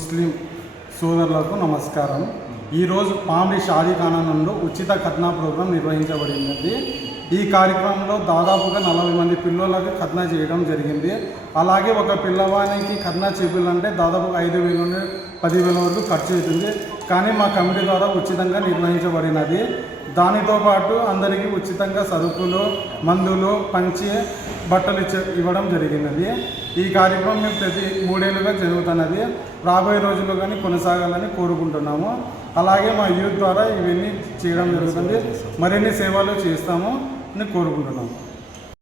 ముస్లిం సోదరులకు నమస్కారం. ఈరోజు పామిడి షాదీఖానా నందు ఉచిత ఖత్నా ప్రోగ్రాం నిర్వహించబడినది. ఈ కార్యక్రమంలో దాదాపుగా 40 మంది పిల్లలకు ఖత్నా చేయడం జరిగింది. అలాగే ఒక పిల్లవానికి ఖత్నా చేయాలంటే దాదాపుగా 5,000 నుండి 10,000 వరకు ఖర్చు అవుతుంది. కానీ మా కమిటీ ద్వారా ఉచితంగా నిర్వహించబడినది. దానితో పాటు అందరికీ ఉచితంగా సరుకులు, మందులు పంచి బట్టలు ఇవ్వడం జరిగినది. ఈ కార్యక్రమం మేము ప్రతి 3 ఏళ్ళుగా జరుగుతున్నది. రాబోయే రోజుల్లో కానీ కొనసాగాలని కోరుకుంటున్నాము. అలాగే మా యూత్ ద్వారా ఇవన్నీ చేయడం జరుగుతుంది. మరిన్ని సేవలు చేస్తాము అని కోరుకుంటున్నాము.